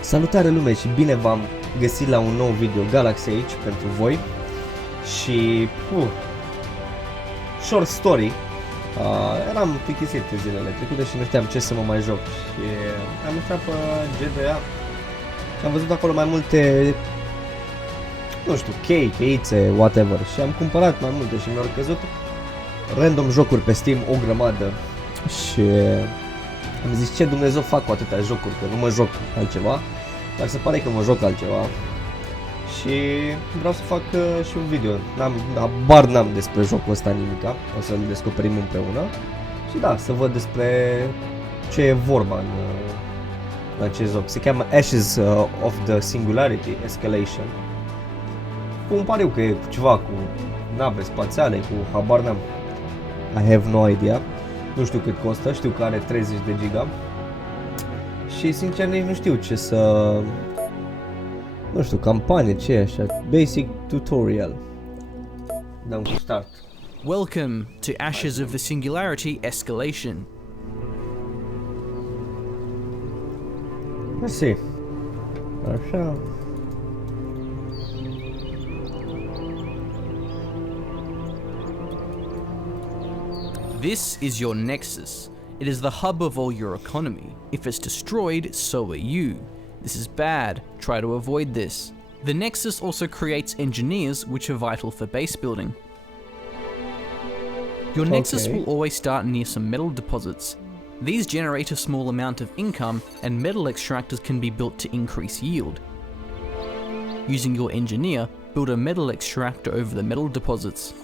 Salutare lume și bine v-am găsit la un nou video Galaxia aici pentru voi. Și short story, eram plictisit zilele trecute și nu știam ce să mă mai joc. Și am intrat pe G.Skill și am văzut acolo mai multe, nu știu, cheițe, whatever. Și am cumpărat mai multe și mi-au căzut random jocuri pe Steam, o grămadă. Și am zis, ce Dumnezeu fac cu atâtea jocuri, că nu mă joc altceva, dar se pare că mă joc altceva. Și vreau să fac și un video, habar n-am despre jocul ăsta nimica, o să-l descoperim împreună. Și da, să văd despre ce e vorba în acest joc. Se cheamă Ashes of the Singularity Escalation. Un pariu că e ceva cu nave spațiale, cu habar n-am. I have no idea. Nu știu cât costă, știu că are 30 de giga. Și sincer nici nu știu ce să... Nu știu, campanie, ce e așa? Basic tutorial. Dăm cu start. Welcome to Ashes of the Singularity Escalation. Mersi. Așa. This is your nexus. It is the hub of all your economy. If it's destroyed, so are you. This is bad. Try to avoid this. The nexus also creates engineers, which are vital for base building. Your nexus will always start near some metal deposits. These generate a small amount of income, and metal extractors can be built to increase yield. Using your engineer, build a metal extractor over the metal deposits.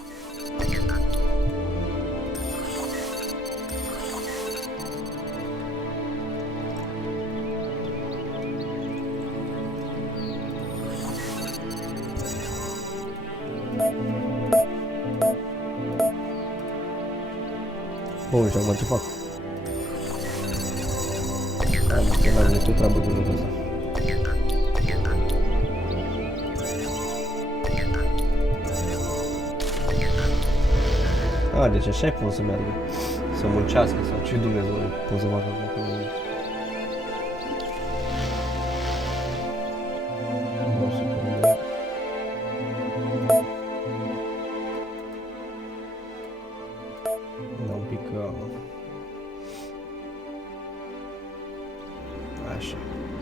Bun, și acum ce fac? N-am nicio treabă cu lucrul ăsta. Deci așa-i pun să meargă. Să muncească sau ce Dumnezeu pun să facă acum.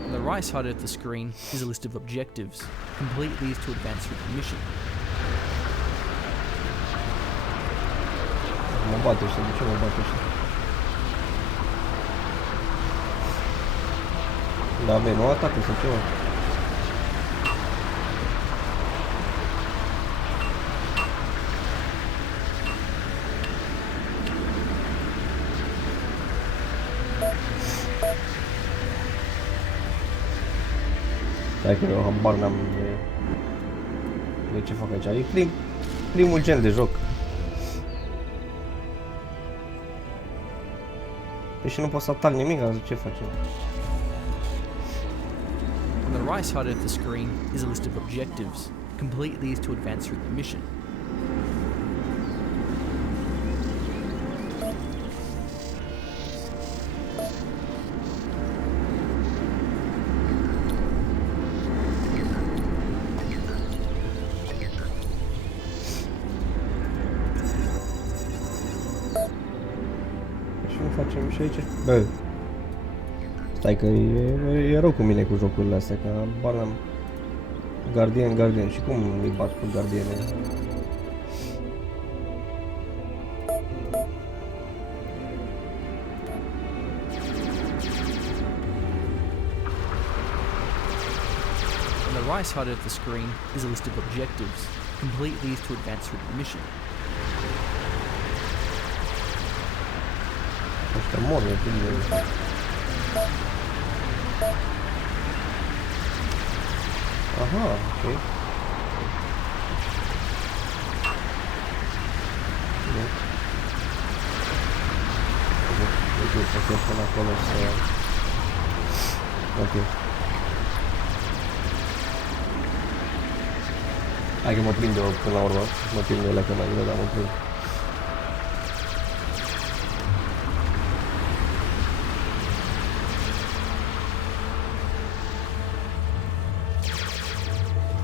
On the right side of the screen is a list of objectives. Complete these to advance through the mission. Mă bate ăștia, de ce mă bate ăștia? Da, bine, nu atacă sau ceva. Stai că eu habar n-am de ce fac aici. E primul gen de joc. Păi și nu pot să atac nimic, ce facem? On the right side of the screen is a list of objectives. Complete these to advance through the mission. Facem și aici. Bă. Stai că e rău cu mine cu jocurile astea, că bar n-am Guardian și cum îi bat cu Guardiane? On the right side of the screen is a list of objectives. Complete these to advance through the mission. Ăștia mor, e plin de... Aha, ok. Uite, pot să pun acolo să... Ok. Hai că mă prind eu până la urmă. Mă prind eu la că mai bine, dar mă prind.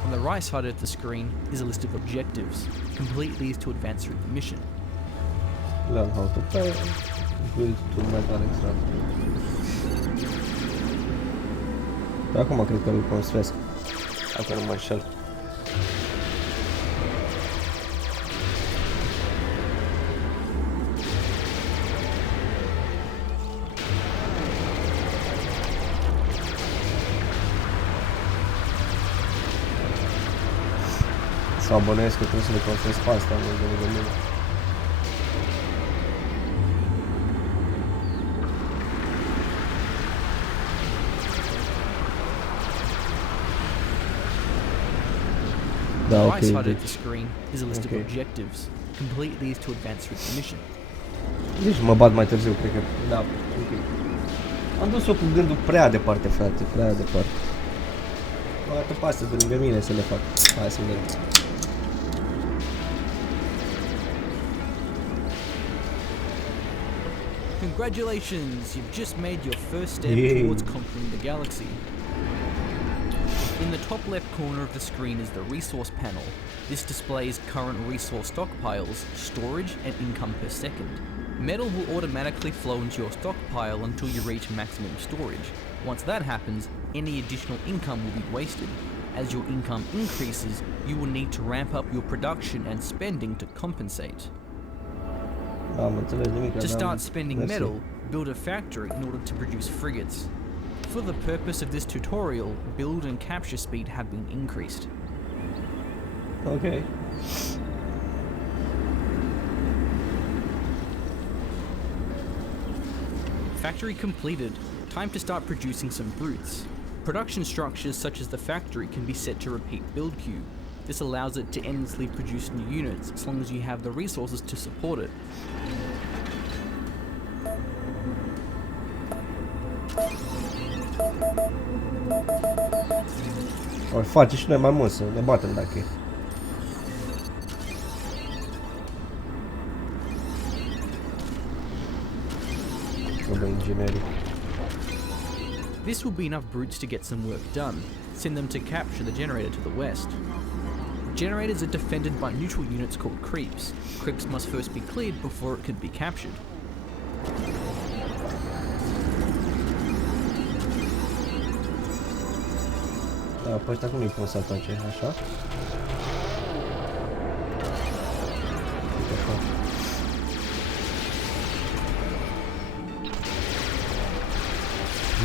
On the right side of the screen is a list of objectives. Complete these to advance through the mission. Learn how to play, build to metal extract. Dar acum cred că îl construiesc. Dacă nu mă înșel. Să abonez că trebuie să le construiesc pe astea, nu de mine. On the right side of the screen is a list of objectives. Complete these to advance through the mission. Deci mă bat mai târziu, cred că... Da, ok. Am dus-o cu gândul prea departe, frate, prea departe. Mă arată pe astea de lângă mine să le fac. Hai să vedem. Congratulations, you've just made your first step towards conquering the galaxy. In the top left corner of the screen is the resource panel. This displays current resource stockpiles, storage and income per second. Metal will automatically flow into your stockpile until you reach maximum storage. Once that happens, any additional income will be wasted. As your income increases, you will need to ramp up your production and spending to compensate. To start spending metal, build a factory in order to produce frigates. For the purpose of this tutorial, build and capture speed have been increased. Okay. Factory completed. Time to start producing some brutes. Production structures such as the factory can be set to repeat build queue. This allows it to endlessly produce new units as long as you have the resources to support it. O face și noi mai mult să ne batem dacă e. This will be enough brutes to get some work done. Send them to capture the generator to the west. Generators are defended by neutral units called creeps. Creeps must first be cleared before it can be captured. Da, pe ăștia cum îi pun să atace, așa?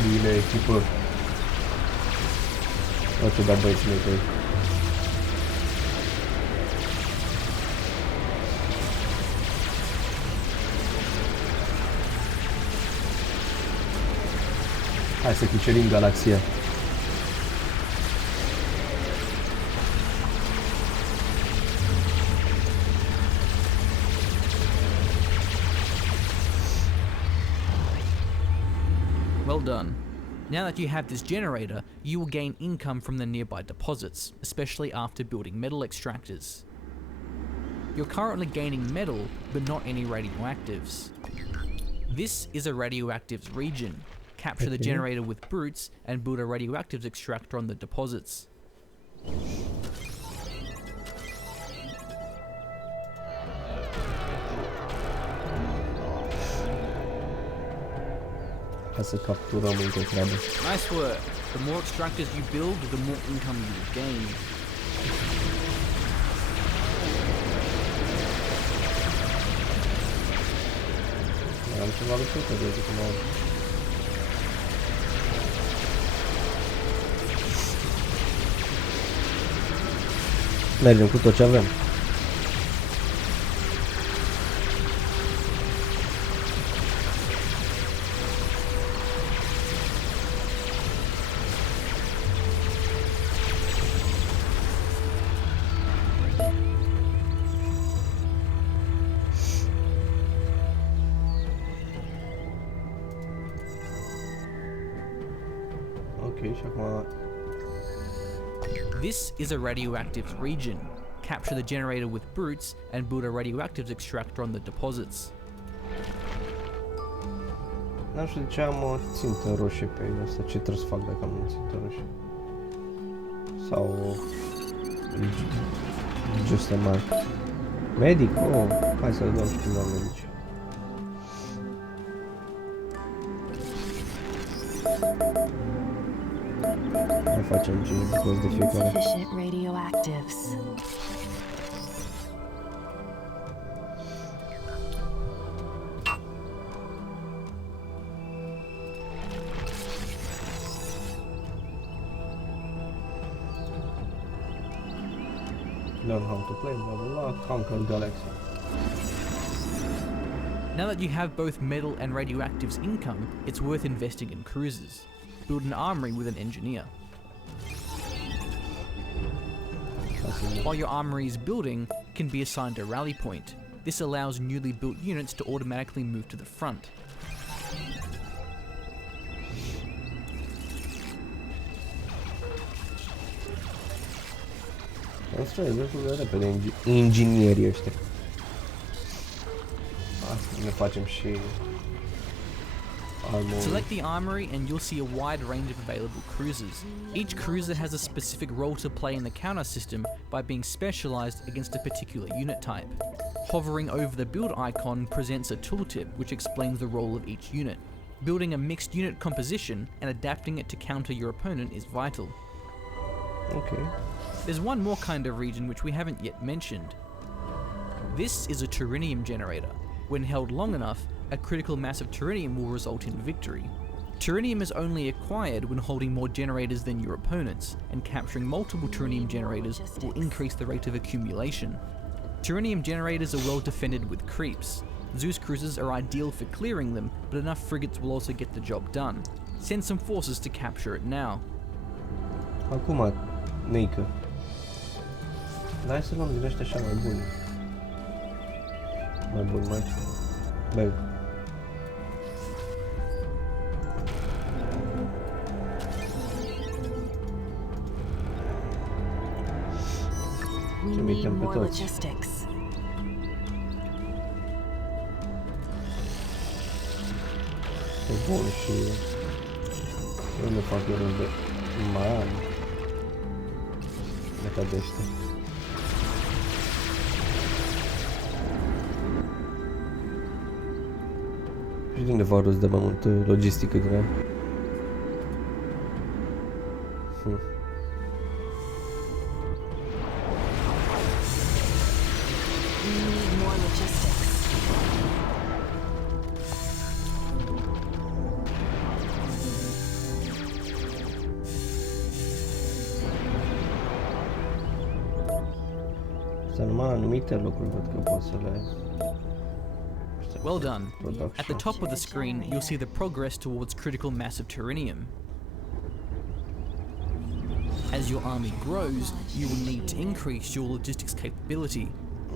Bine, echipă. Uite, da băieții mei, băi. Hai să cucerim Galaxia. Well done. Now that you have this generator, you will gain income from the nearby deposits, especially after building metal extractors. You're currently gaining metal, but not any radioactives. This is a radioactives region. Capture the generator with brutes and build a radioactives extractor on the deposits. Hai să capturăm încă treabă. Nice work. The more extractors you build, the more income you will gain. Am ceva lucru pe de cum am. Mergem cu tot ce avem. This is a radioactives region. Capture the generator with brutes and build a radioactives extractor on the deposits. N-am știu de ce am o țintă roșie pe asta, ce trebuie să fac dacă am o țintă roșie? Sau Just a mark. Medic? Oh, hai să-l dăm și la medici. Mai facem 5 bucăți de fiecare. Insufficient radioactives. Learn how to play, blah blah blah, conquer Galaxia. Now that you have both metal and radioactives income, it's worth investing in cruisers. Build an armory with an engineer. While your armory is building, it can be assigned a rally point. This allows newly built units to automatically move to the front. Asta e destul de repede, inginierii ăștia. Asta ne facem și armor. Select the armory and you'll see a wide range of available cruisers. Each cruiser has a specific role to play in the counter system by being specialized against a particular unit type. Hovering over the build icon presents a tooltip which explains the role of each unit. Building a mixed unit composition and adapting it to counter your opponent is vital. Okay. There's one more kind of region which we haven't yet mentioned. This is a Turinium generator. When held long enough, a critical mass of Turinium will result in victory. Turinium is only acquired when holding more generators than your opponents, and capturing multiple Turinium generators will increase the rate of accumulation. Turinium generators are well defended with creeps. Zeus cruisers are ideal for clearing them, but enough frigates will also get the job done. Send some forces to capture it now. Acum, neică. Hai să luăm din ăștia așa mai buni. Mai bun, mai... Băi. We need more logistics. E bun și... Eu nu fac eu de mari. Metadește. Și de unde v-au adus de mai multă logistică din aia? We need more logistics. Să numai anumite locuri văd că pot să le... Well done. At the top of the screen, you'll see the progress towards critical mass of Turinium. As your army grows, you will need to increase your logistics capability.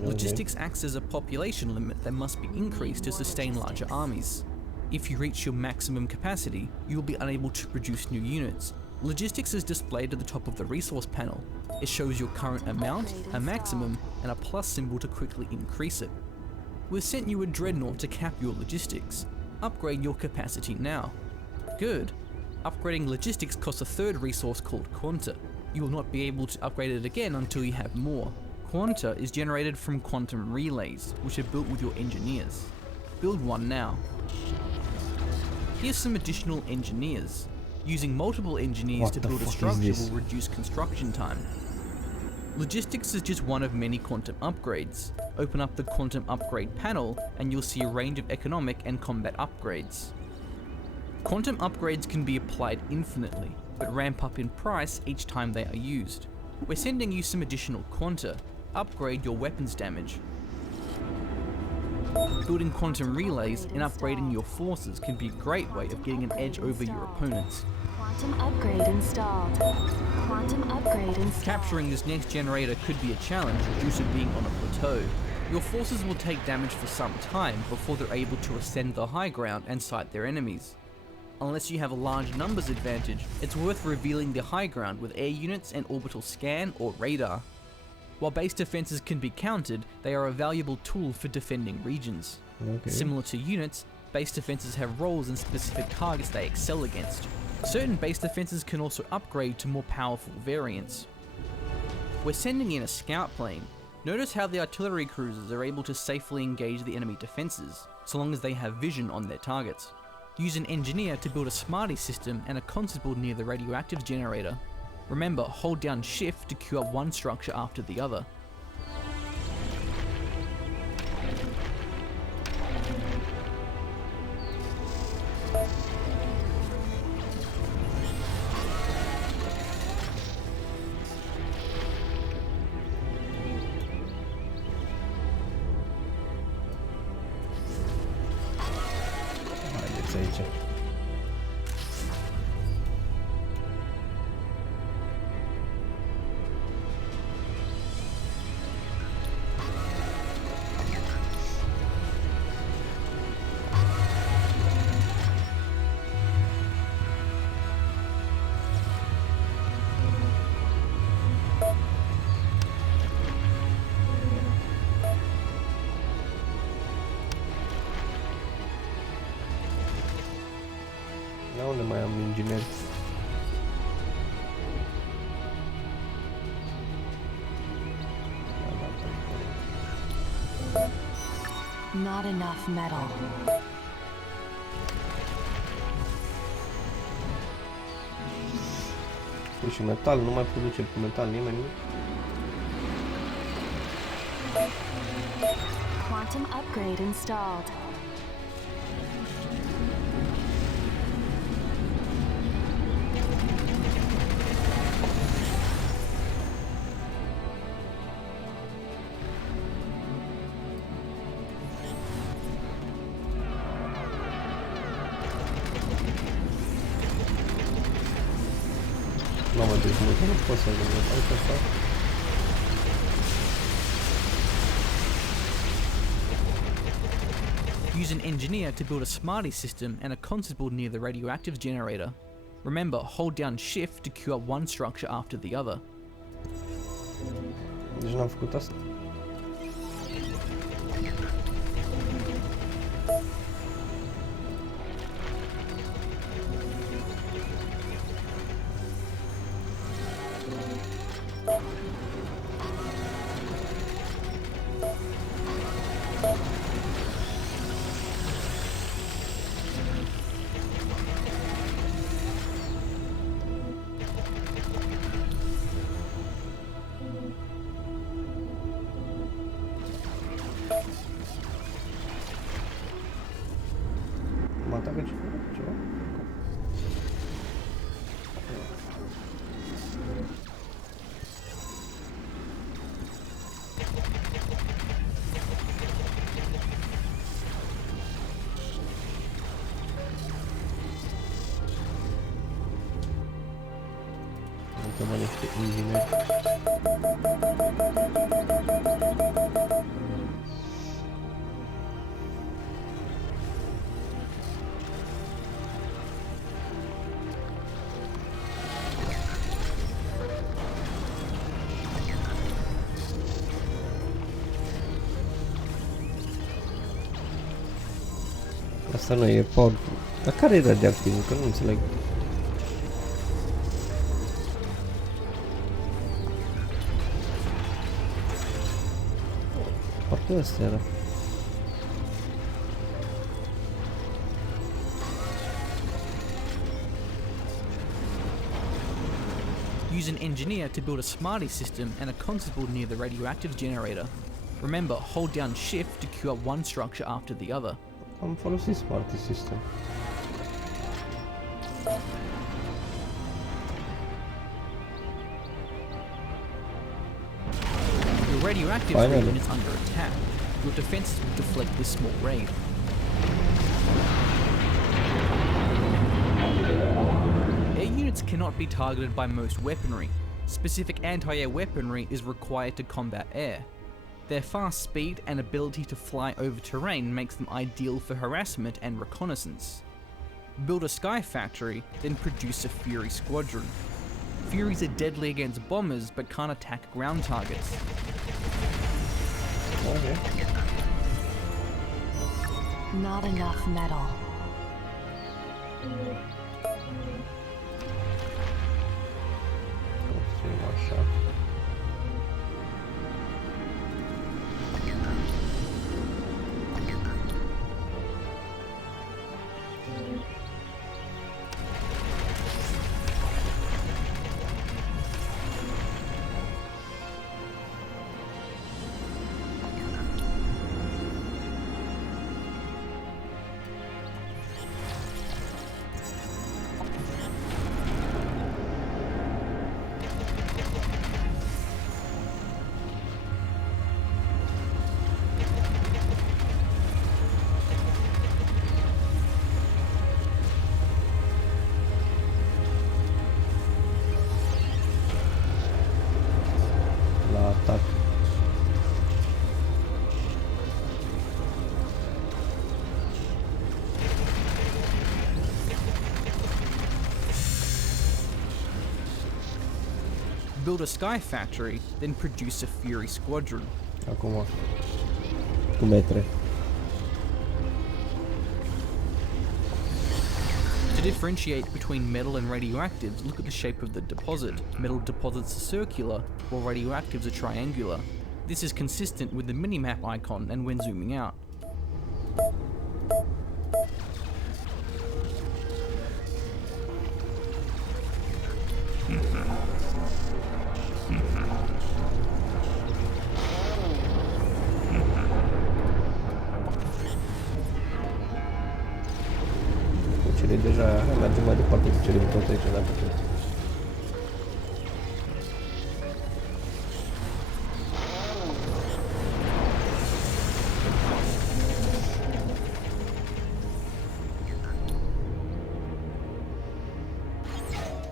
Logistics acts as a population limit that must be increased to sustain larger armies. If you reach your maximum capacity, you will be unable to produce new units. Logistics is displayed at the top of the resource panel. It shows your current amount, a maximum, and a plus symbol to quickly increase it. We've sent you a dreadnought to cap your logistics. Upgrade your capacity now. Good. Upgrading logistics costs a third resource called Quanta. You will not be able to upgrade it again until you have more. Quanta is generated from quantum relays, which are built with your engineers. Build one now. Here's some additional engineers. Using multiple engineers to build a structure will reduce construction time. Logistics is just one of many quantum upgrades. Open up the quantum upgrade panel and you'll see a range of economic and combat upgrades. Quantum upgrades can be applied infinitely, but ramp up in price each time they are used. We're sending you some additional quanta. Upgrade your weapons damage. Building quantum relays and upgrading your forces can be a great way of getting an edge over your opponents. Quantum upgrade installed. Quantum upgrade installed. Capturing this next generator could be a challenge due to being on a plateau. Your forces will take damage for some time before they're able to ascend the high ground and sight their enemies. Unless you have a large numbers advantage, it's worth revealing the high ground with air units and orbital scan or radar. While base defenses can be countered, they are a valuable tool for defending regions. Okay. Similar to units, base defenses have roles and specific targets they excel against. Certain base defenses can also upgrade to more powerful variants. We're sending in a scout plane. Notice how the artillery cruisers are able to safely engage the enemy defences, so long as they have vision on their targets. Use an engineer to build a smarty system and a constable near the radioactive generator. Remember, hold down shift to queue up one structure after the other. Haideți aici. Da, unde mai am inginer? Not enough metal. Păi și metal, nu mai produce cu metal nimeni, nu? Quantum upgrade installed. Mamă, deci nu pot să vedem aici asta. Use an engineer to build a smarty system and a constable near the radioactive generator. Remember, hold down shift to queue up one structure after the other. Deci n-am făcut asta. Mă atacă ceva? Uite-mă niște ingineri. Asta nu e powerful. Dar care e radioactivul? Că nu înțeleg. Parcă ăsta era. Use an engineer to build a smarty system and a constable near the radioactive generator. Remember, hold down shift to queue up one structure after the other. Am folosit Smarty System. Your radioactive Finally. region is under attack. Your defenses will deflect this small raid. Air units cannot be targeted by most weaponry. Specific anti-air weaponry is required to combat air. Their fast speed and ability to fly over terrain makes them ideal for harassment and reconnaissance. Build a sky factory, then produce a Fury squadron. Furies are deadly against bombers but can't attack ground targets. Okay. Not enough metal. Construim așa. build a sky factory, then produce a Fury squadron. Acum, cu metre. To differentiate between metal and radioactives, look at the shape of the deposit. Metal deposits are circular, while radioactives are triangular. This is consistent with the minimap icon and when zooming out. Cucerit deja, mergem mai departe, cucerim tot aici dacă tot.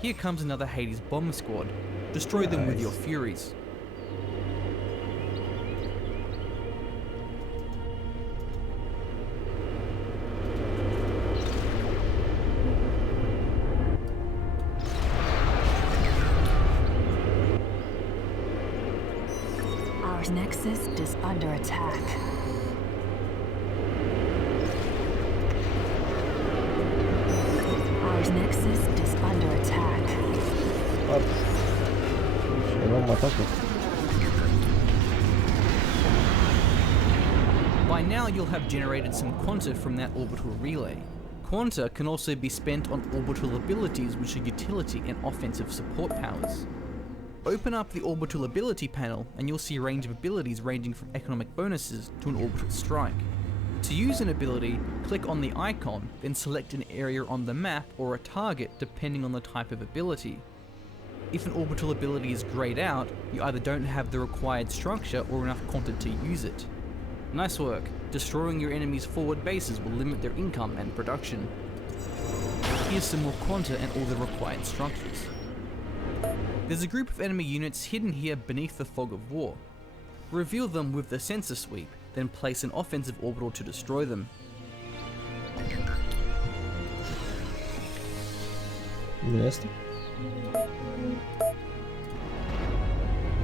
Here comes another Hades bomber squad. Destroy them with your Furies. Our nexus is under attack. Our nexus is under attack. Și luăm atacul. By now you'll have generated some quanta from that orbital relay. Quanta can also be spent on orbital abilities which are utility and offensive support powers. Open up the orbital ability panel and you'll see a range of abilities ranging from economic bonuses to an orbital strike. To use an ability, click on the icon, then select an area on the map or a target depending on the type of ability. If an orbital ability is grayed out, you either don't have the required structure or enough quanta to use it. Nice work. Destroying your enemy's forward bases will limit their income and production. Here's some more quanta and all the required structures. There's a group of enemy units hidden here beneath the fog of war. Reveal them with the sensor sweep, then place an offensive orbital to destroy them. Nu este?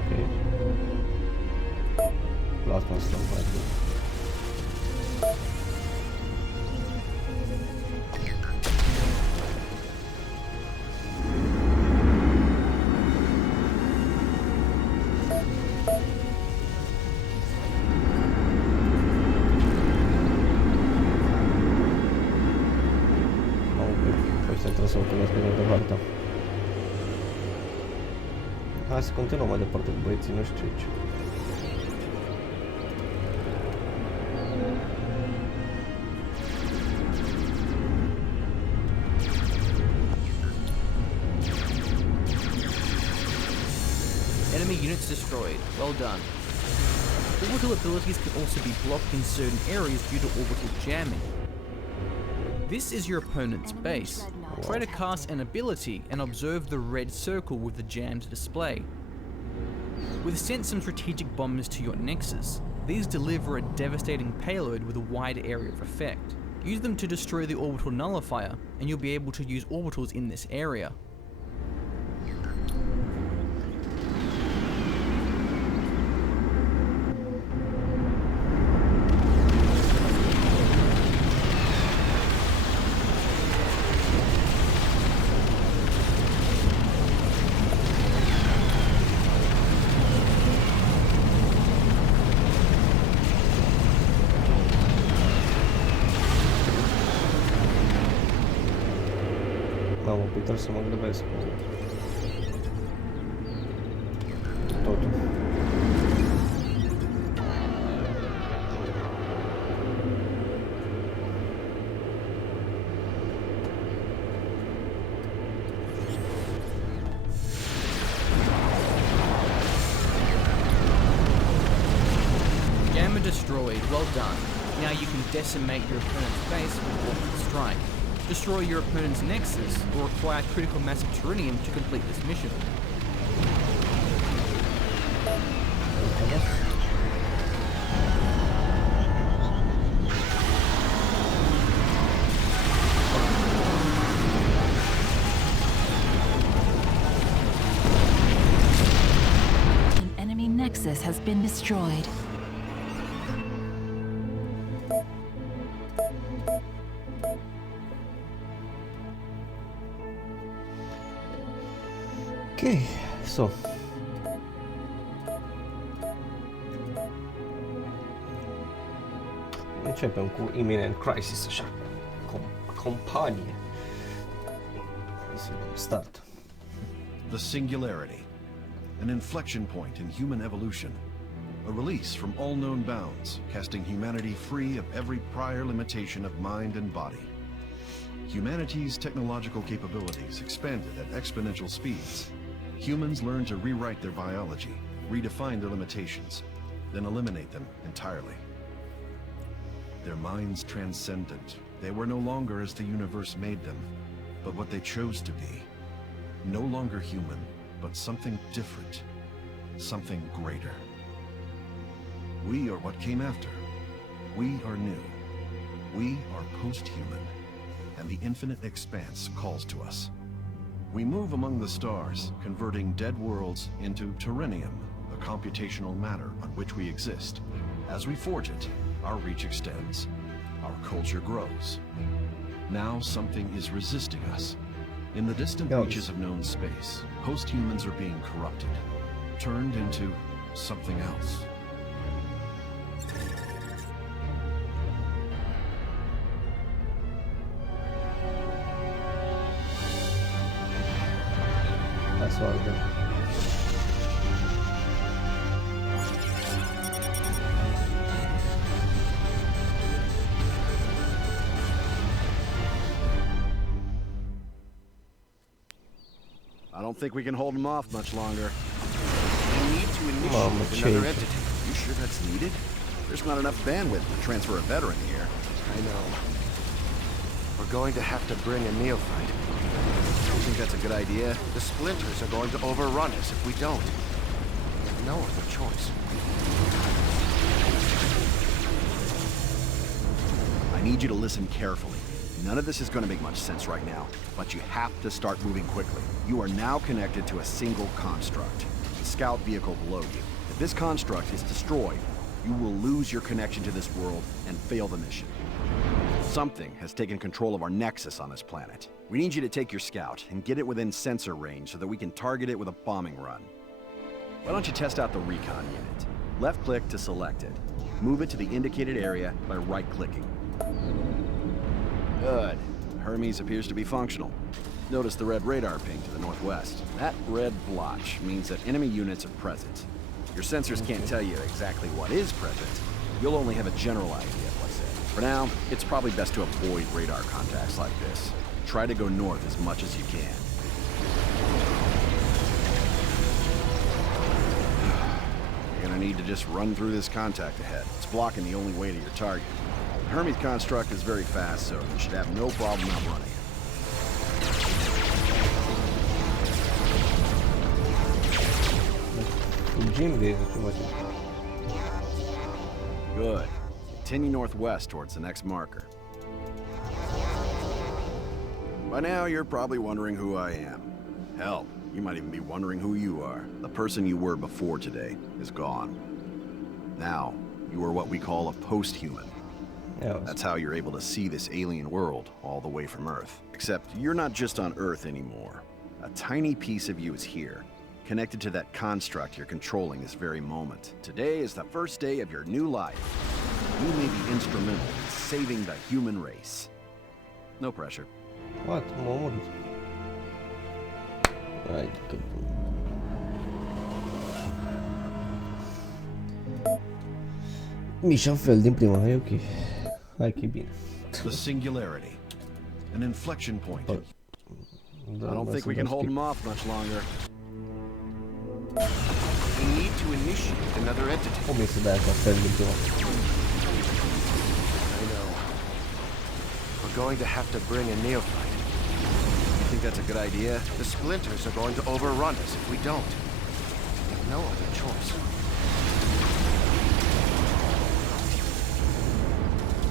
Ok. Plasma asta îmi face. Trebuie să o cunosc pe de harta. Hai să continuăm mai departe cu băieții noștri aici. Enemy units destroyed. Well done. Orbital abilities can also be blocked in certain areas due to orbital jamming. This is your opponent's base. Try to cast an ability and observe the red circle with the jammed display. We've sent some strategic bombers to your nexus. These deliver a devastating payload with a wide area of effect. Use them to destroy the orbital nullifier, and you'll be able to use orbitals in this area. Mamă, păi trebuie să mă grăbesc cu totul. Gamma destroyed, well done. Now you can decimate your opponent's base with orbital strike. Destroy your opponent's nexus or acquire critical mass of Terrenium to complete this mission. Nexus has been destroyed. Ok, so. Începem cu Imminent Crisis, așa, companie. Start. The singularity, an inflection point in human evolution, a release from all known bounds, casting humanity free of every prior limitation of mind and body. Humanity's technological capabilities expanded at exponential speeds. Humans learned to rewrite their biology, redefine their limitations, then eliminate them entirely. Their minds transcendent. They were no longer as the universe made them, but what they chose to be. No longer human, but something different, something greater. We are what came after. We are new. We are post-human, and the infinite expanse calls to us. We move among the stars, converting dead worlds into terrenium, the computational matter on which we exist. As we forge it, our reach extends, our culture grows. Now something is resisting us. In the distant reaches of known space, post-humans are being corrupted, turned into something else. That's all good. I don't think we can hold them off much longer. We need to initiate another entity. You sure that's needed? There's not enough bandwidth to transfer a veteran here. I know. We're going to have to bring a neophyte. You think that's a good idea? The splinters are going to overrun us if we don't. We have no other choice. I need you to listen carefully. None of this is going to make much sense right now, but you have to start moving quickly. You are now connected to a single construct, the scout vehicle below you. If this construct is destroyed, you will lose your connection to this world and fail the mission. Something has taken control of our nexus on this planet. We need you to take your scout and get it within sensor range so that we can target it with a bombing run. Why don't you test out the recon unit? Left-click to select it. Move it to the indicated area by right-clicking. Good. Hermes appears to be functional. Notice the red radar ping to the northwest. That red blotch means that enemy units are present. Your sensors can't tell you exactly what is present. You'll only have a general idea of what's there. For now, it's probably best to avoid radar contacts like this. Try to go north as much as you can. You're gonna need to just run through this contact ahead. It's blocking the only way to your target. The Hermes construct is very fast, so you should have no problem outrunning it. Good. Continue northwest towards the next marker. By now, you're probably wondering who I am. Hell, you might even be wondering who you are. The person you were before today is gone. Now, you are what we call a post-human. That's how you're able to see this alien world all the way from Earth. Except you're not just on Earth anymore. A tiny piece of you is here, connected to that construct you're controlling this very moment. Today is the first day of your new life. You may be instrumental in saving the human race. No pressure. What? M-am murit. Hai că... Mișa în fel din prima, e ok. Hai că e bine. The singularity, an inflection point. Da, I don't think we can hold them off much longer. We need to initiate another entity. Cum e să dai asta fel din prima? I know. We're going to have to bring a neophyte. You think that's a good idea? The splinters are going to overrun us if we don't. We have no other choice.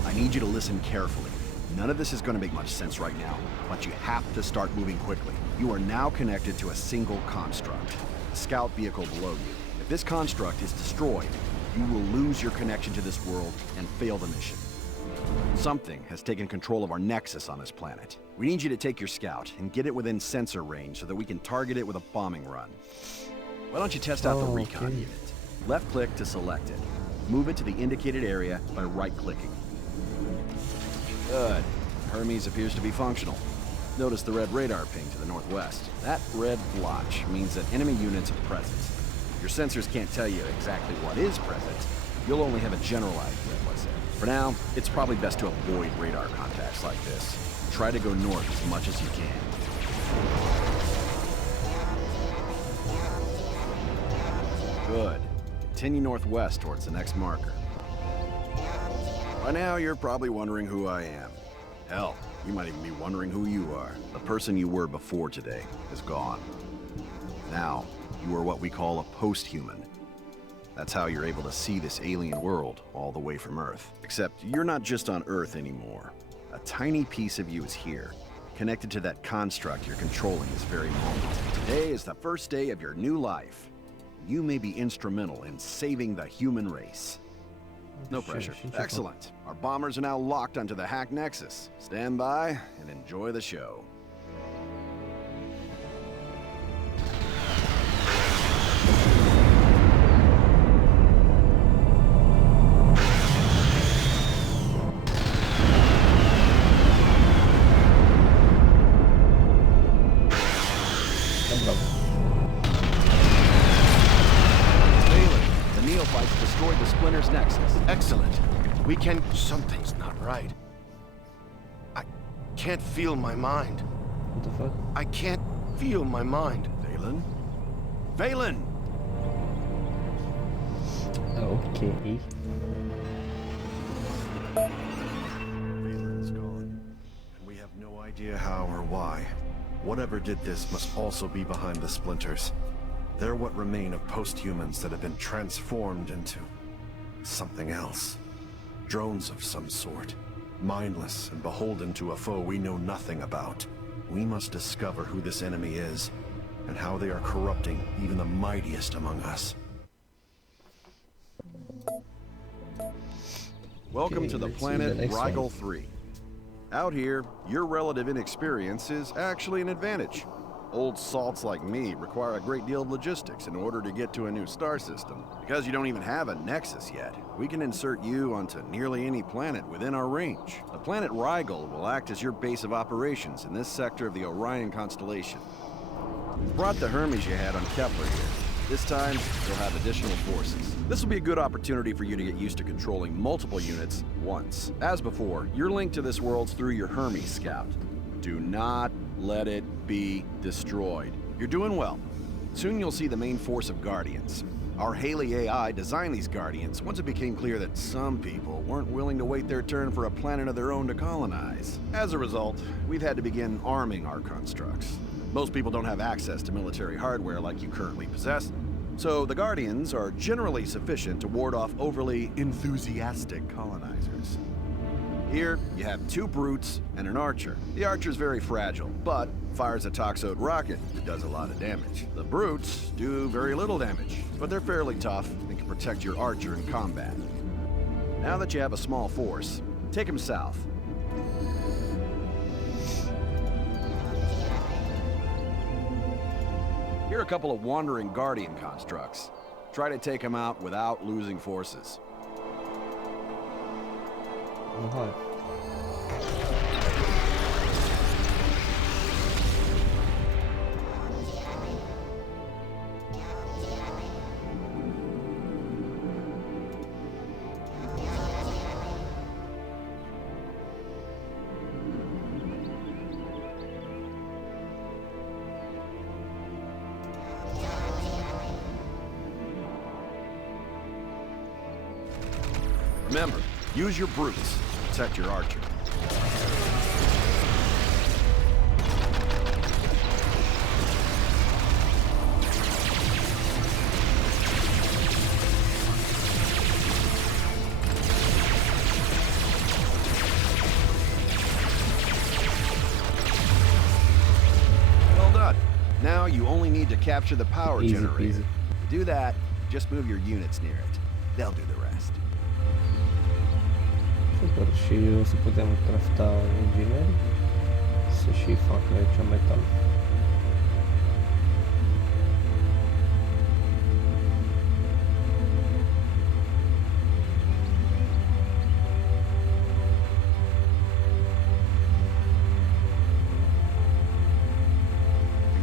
I need you to listen carefully. None of this is going to make much sense right now, but you have to start moving quickly. You are now connected to a single construct, the scout vehicle below you. If this construct is destroyed, you will lose your connection to this world and fail the mission. Something has taken control of our nexus on this planet. We need you to take your scout and get it within sensor range so that we can target it with a bombing run. Why don't you test out the recon unit? Left click to select it. Move it to the indicated area by right-clicking. Good. Hermes appears to be functional. Notice the red radar ping to the northwest. That red blotch means that enemy units are present. Your sensors can't tell you exactly what is present. You'll only have a general idea of what's there. For now, it's probably best to avoid radar contacts like this. Try to go north as much as you can. Good. Continue northwest towards the next marker. By now, you're probably wondering who I am. Hell, you might even be wondering who you are. The person you were before today is gone. Now, you are what we call a post-human. That's how you're able to see this alien world all the way from Earth. Except you're not just on Earth anymore. A tiny piece of you is here, connected to that construct you're controlling this very moment. Today is the first day of your new life. You may be instrumental in saving the human race. No pressure. Excellent. Our bombers are now locked onto the hacked nexus. Stand by and enjoy the show. Excellent. We can... Something's not right. I can't feel my mind. What the fuck? I can't feel my mind. Valen? Valen! Okay. Valen's gone, and we have no idea how or why. Whatever did this must also be behind the splinters. They're what remain of post-humans that have been transformed into something else. Drones of some sort. Mindless and beholden to a foe we know nothing about. We must discover who this enemy is, and how they are corrupting even the mightiest among us. Welcome to the let's see planet the next one. Rigel 3. Out here, your relative inexperience is actually an advantage. Old salts like me require a great deal of logistics in order to get to a new star system. Because you don't even have a nexus yet, we can insert you onto nearly any planet within our range. The planet Rigel will act as your base of operations in this sector of the Orion constellation. We brought the Hermes you had on Kepler here. This time, you'll have additional forces. This will be a good opportunity for you to get used to controlling multiple units once. As before, your link to this world's through your Hermes scout. Do not let it be destroyed. You're doing well. Soon you'll see the main force of Guardians. Our Haley AI designed these Guardians once it became clear that some people weren't willing to wait their turn for a planet of their own to colonize. As a result, we've had to begin arming our constructs. Most people don't have access to military hardware like you currently possess, so the Guardians are generally sufficient to ward off overly enthusiastic colonizers. Here, you have 2 brutes and an archer. The archer's very fragile, but fires a toxode rocket that does a lot of damage. The brutes do very little damage, but they're fairly tough and can protect your archer in combat. Now that you have a small force, take him south. Here are a couple of wandering Guardian constructs. Try to take them out without losing forces. Aha. Remember, use your brutes to protect your archer. Well done. Now you only need to capture the power Easy generator. peasy. To do that, Just move your units near it. They'll do the rest. Super, și o să putem crafta ingineri să și facă aici metal.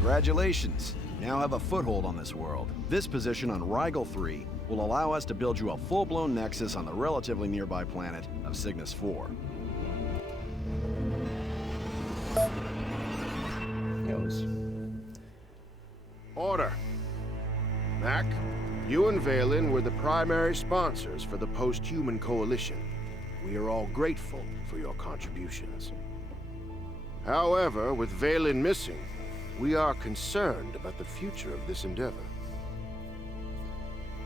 Congratulations! You now have a foothold on this world. This position on Rigel 3 will allow us to build you a full-blown nexus on the relatively nearby planet of Cygnus 4. Auzi. Order. Mac, you and Valen were the primary sponsors for the Post-Human Coalition. We are all grateful for your contributions. However, with Valen missing, we are concerned about the future of this endeavor.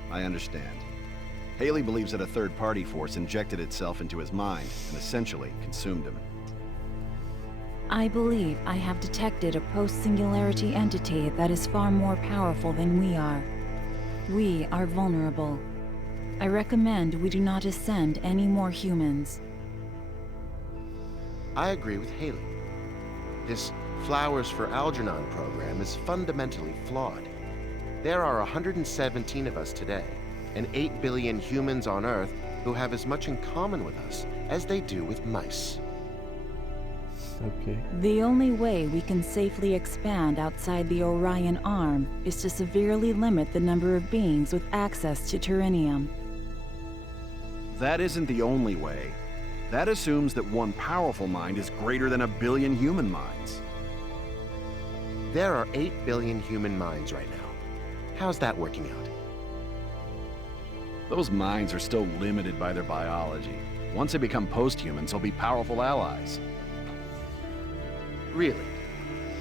I understand. Haley believes that a third-party force injected itself into his mind and essentially consumed him. I believe I have detected a post-singularity entity that is far more powerful than we are. We are vulnerable. I recommend we do not ascend any more humans. I agree with Haley. This Flowers for Algernon program is fundamentally flawed. There are 117 of us today, and 8 billion humans on Earth who have as much in common with us as they do with mice. Ok. The only way we can safely expand outside the Orion Arm is to severely limit the number of beings with access to Turinium. That isn't the only way. That assumes that one powerful mind is greater than a billion human minds. There are 8 billion human minds right now. How's that working out? Those minds are still limited by their biology. Once they become post-humans, they'll be powerful allies. Really?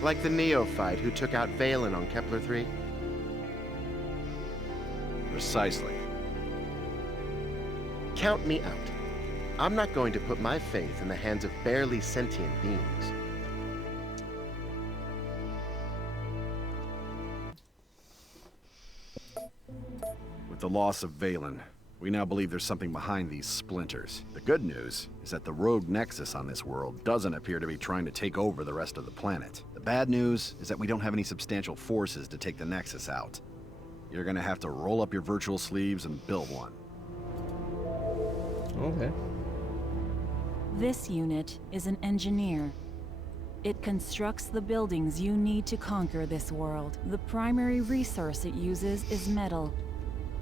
Like the neophyte who took out Valen on Kepler 3? Precisely. Count me out. I'm not going to put my faith in the hands of barely sentient beings. With the loss of Valen, we now believe there's something behind these splinters. The good news is that the rogue nexus on this world doesn't appear to be trying to take over the rest of the planet. The bad news is that we don't have any substantial forces to take the nexus out. You're gonna have to roll up your virtual sleeves and build one. Ok. This unit is an engineer. It constructs the buildings you need to conquer this world. The primary resource it uses is metal.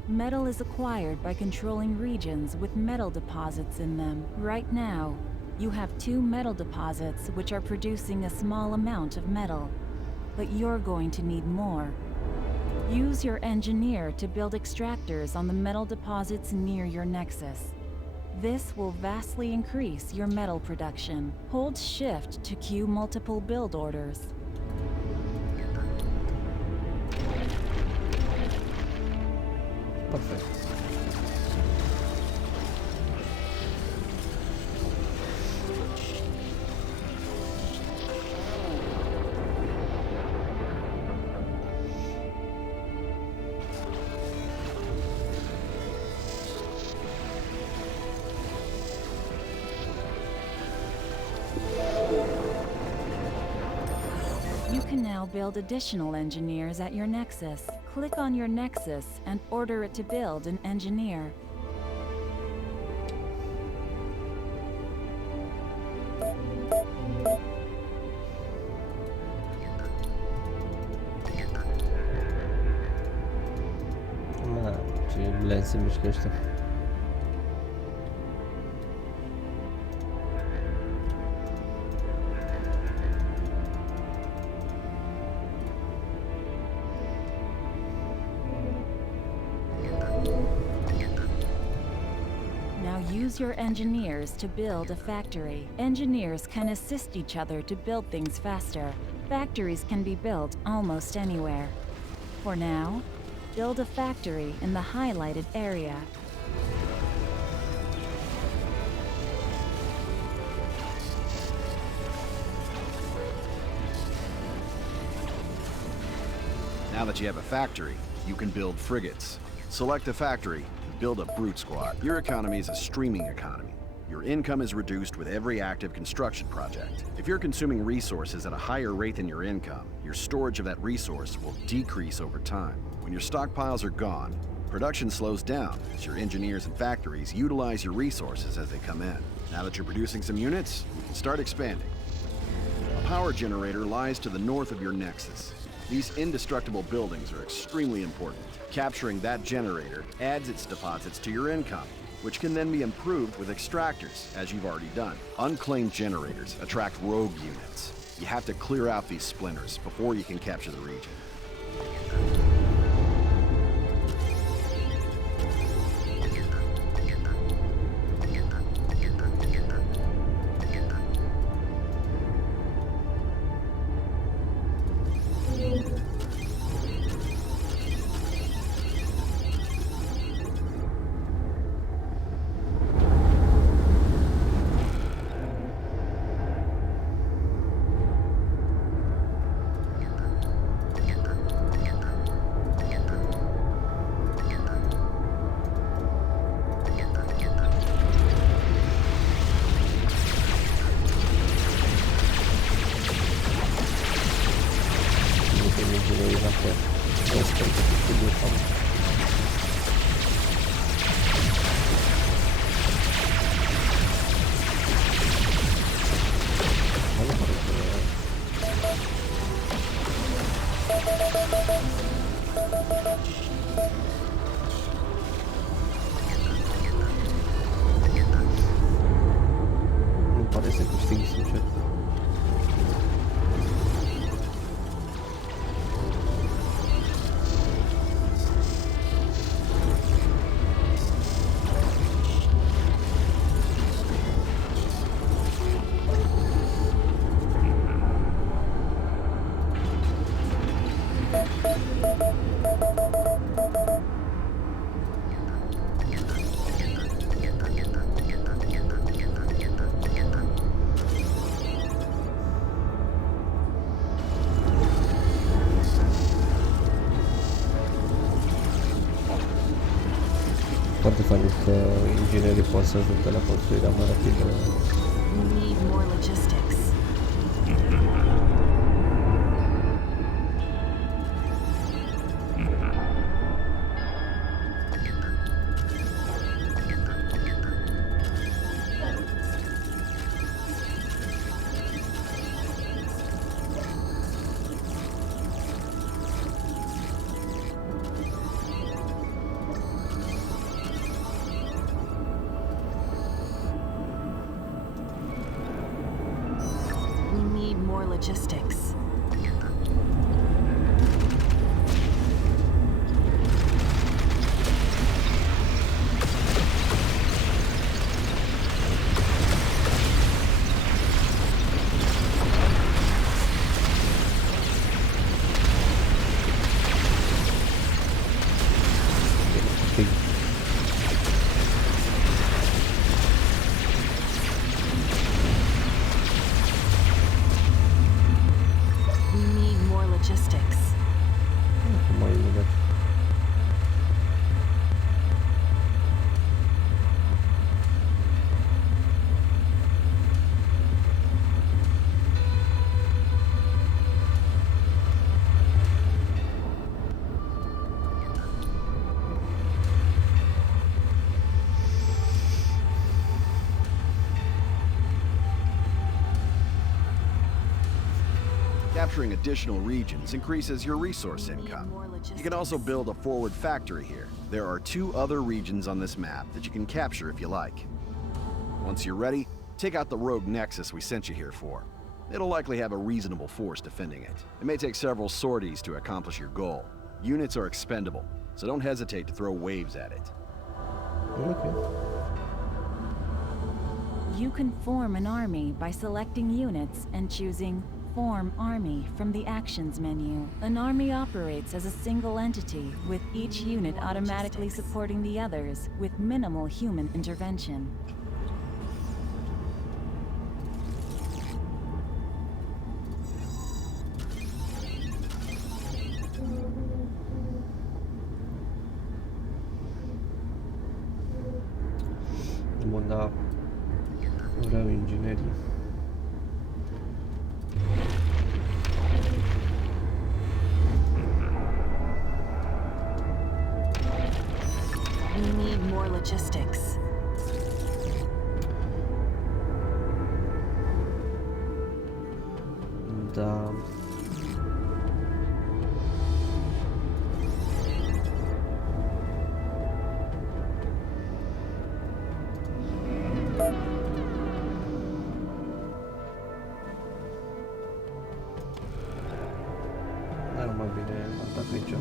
Metal is acquired by controlling regions with metal deposits in them. Right now, you have 2 metal deposits which are producing a small amount of metal, but you're going to need more. Use your engineer to build extractors on the metal deposits near your nexus. This will vastly increase your metal production. Hold Shift to queue multiple build orders. Perfect. You can now build additional engineers at your nexus. Click on your nexus and order it to build an engineer. Ce lent se mișcă ăștia. Use your engineers to build a factory. Engineers can assist each other to build things faster. Factories can be built almost anywhere. For now, build a factory in the highlighted area. Now that you have a factory, you can build frigates. Select a factory, build a brute squad. Your economy is a streaming economy. Your income is reduced with every active construction project. If you're consuming resources at a higher rate than your income, your storage of that resource will decrease over time. When your stockpiles are gone, production slows down as your engineers and factories utilize your resources as they come in. Now that you're producing some units, you can start expanding. A power generator lies to the north of your nexus. These indestructible buildings are extremely important. Capturing that generator adds its deposits to your income, which can then be improved with extractors, as you've already done. Unclaimed generators attract rogue units. You have to clear out these splinters before you can capture the region. Nu pare să câștigi, sincer. Foarte fain că inginerii pot să ajute la construirea mai rapidă. We need more logistics. We need more logistics. Big. We need more logistics. Mai imediat. Capturing additional regions increases your resource income. You can also build a forward factory here. There are 2 other regions on this map that you can capture if you like. Once you're ready, take out the rogue nexus we sent you here for. It'll likely have a reasonable force defending it. It may take several sorties to accomplish your goal. Units are expendable, so don't hesitate to throw waves at it. Ok. You can form an army by selecting units and choosing Form Army from the Actions menu. An army operates as a single entity, with each unit automatically supporting the others with minimal human intervention. Bun, da. Rău inginerii. We need more logistics. Da. Dar mai bine atac aici.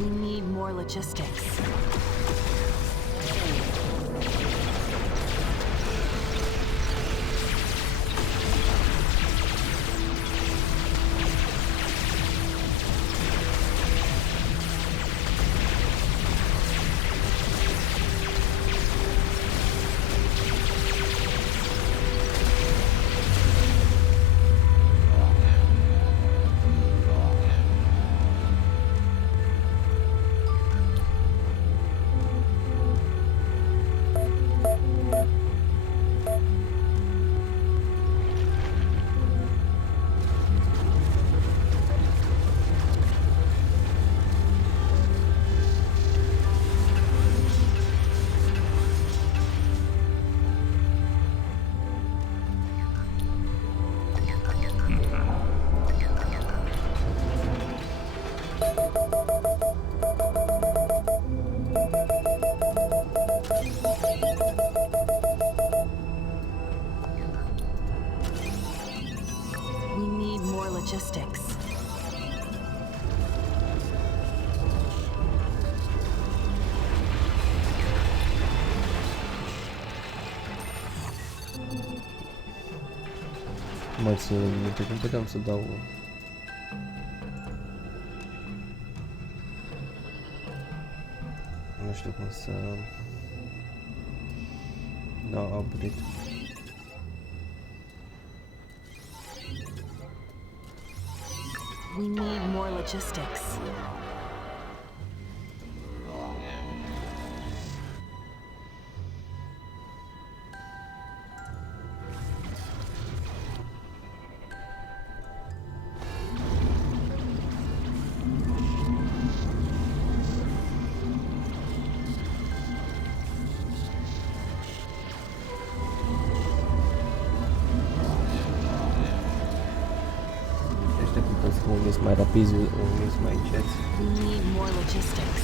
We need more logistics. We need more logistics. Mai țin minte cum puteam să dau... Nu știu cum să... Da, upgrade. We need more logistics. Unii sunt mai rapizi, unii sunt mai înceți. We need more logistics.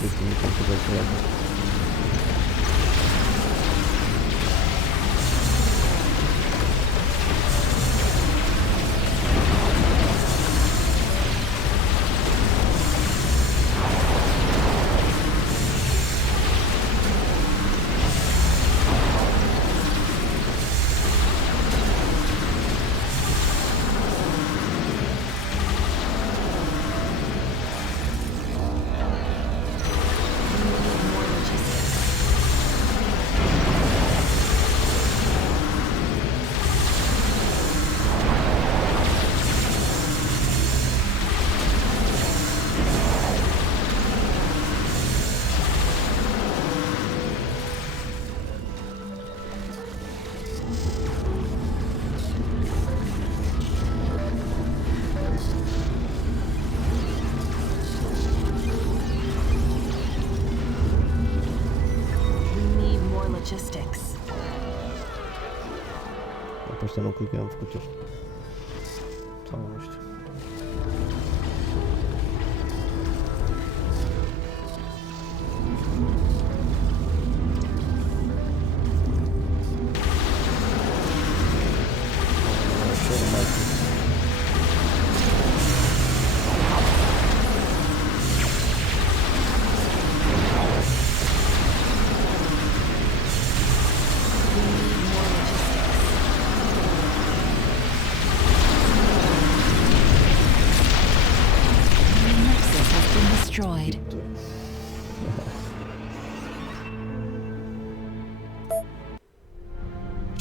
Logistics. Pe ăștia nu cred că am făcut eu. Sau nu știu.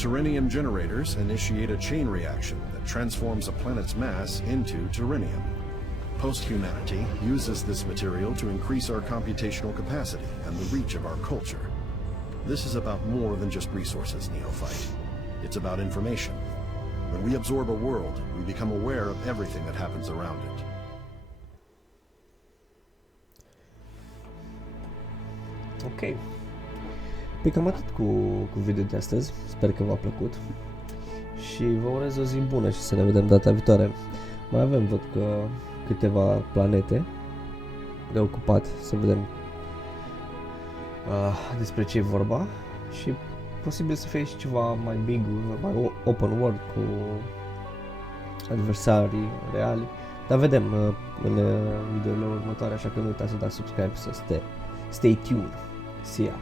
Terrenium generators initiate a chain reaction that transforms a planet's mass into terrenium. Post-humanity uses this material to increase our computational capacity and the reach of our culture. This is about more than just resources, Neophyte. It's about information. When we absorb a world, we become aware of everything that happens around it. Ok. Păi cam atât cu video de astăzi. Sper că v-a plăcut. Și vă urez o zi bună și să ne vedem data viitoare. Mai avem, văd că, câteva planete de ocupat, să vedem despre ce e vorba. Și posibil să fie și ceva mai big, mai open world cu adversarii reali. Dar vedem în videourile următoare, așa că nu uitați să dați subscribe, să stay tuned. See ya!